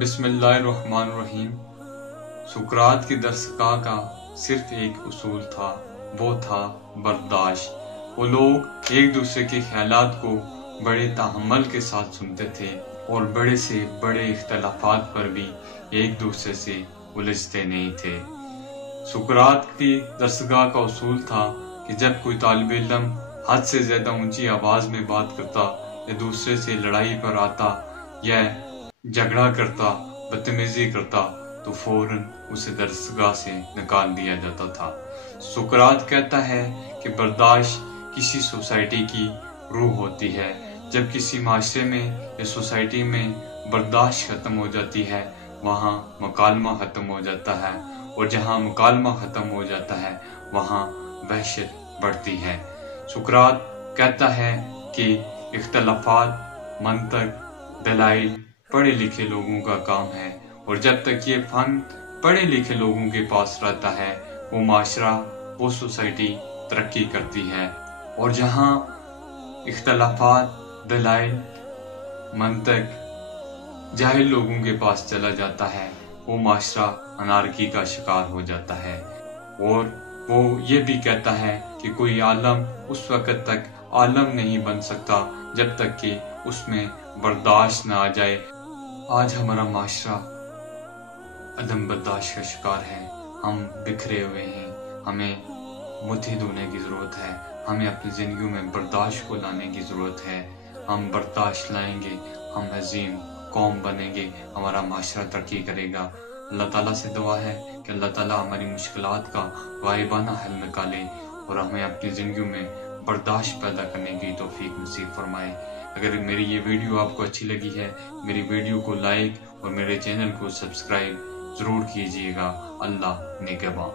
بسم اللہ الرحمن الرحیم۔ سقراط کی درسگاہ کا صرف ایک اصول تھا، وہ تھا برداشت۔ وہ لوگ ایک دوسرے کے خیالات کو بڑے تحمل کے ساتھ سنتے تھے اور بڑے سے بڑے اختلافات پر بھی ایک دوسرے سے الجھتے نہیں تھے۔ سقراط کی درسگاہ کا اصول تھا کہ جب کوئی طالب علم حد سے زیادہ اونچی آواز میں بات کرتا یا دوسرے سے لڑائی پر آتا یا جھگڑا کرتا، بدتمیزی کرتا، تو فوراً اسے درسگاہ سے نکال دیا جاتا تھا۔ سقراط کہتا ہے کہ برداشت کسی سوسائٹی کی روح ہوتی ہے۔ جب کسی معاشرے میں یا سوسائٹی میں برداشت ختم ہو جاتی ہے، وہاں مکالمہ ختم ہو جاتا ہے، اور جہاں مکالمہ ختم ہو جاتا ہے وہاں وحشت بڑھتی ہے۔ سقراط کہتا ہے کہ اختلافات، منطق، دلائل پڑھے لکھے لوگوں کا کام ہے، اور جب تک یہ فن پڑھے لکھے لوگوں کے پاس رہتا ہے، وہ معاشرہ، وہ سوسائٹی ترقی کرتی ہے، اور جہاں اختلافات، دلائل، منطق جاہل لوگوں کے پاس چلا جاتا ہے، وہ معاشرہ انارکی کا شکار ہو جاتا ہے۔ اور وہ یہ بھی کہتا ہے کہ کوئی عالم اس وقت تک عالم نہیں بن سکتا جب تک کہ اس میں برداشت نہ آ جائے۔ آج ہمارا معاشرہ عدم برداشت کا شکار ہے، ہم بکھرے ہوئے ہیں، ہمیں متحد ہونے کی ضرورت ہے، ہمیں اپنی زندگیوں میں برداشت کو لانے کی ضرورت ہے۔ ہم برداشت لائیں گے، ہم عظیم قوم بنیں گے، ہمارا معاشرہ ترقی کرے گا۔ اللہ تعالیٰ سے دعا ہے کہ اللہ تعالیٰ ہماری مشکلات کا غائبانہ حل نکالے اور ہمیں اپنی زندگیوں میں برداشت پیدا کرنے کی توفیق نصیب فرمائے۔ اگر میری یہ ویڈیو آپ کو اچھی لگی ہے، میری ویڈیو کو لائک اور میرے چینل کو سبسکرائب ضرور کیجیے گا۔ اللہ نگہباں۔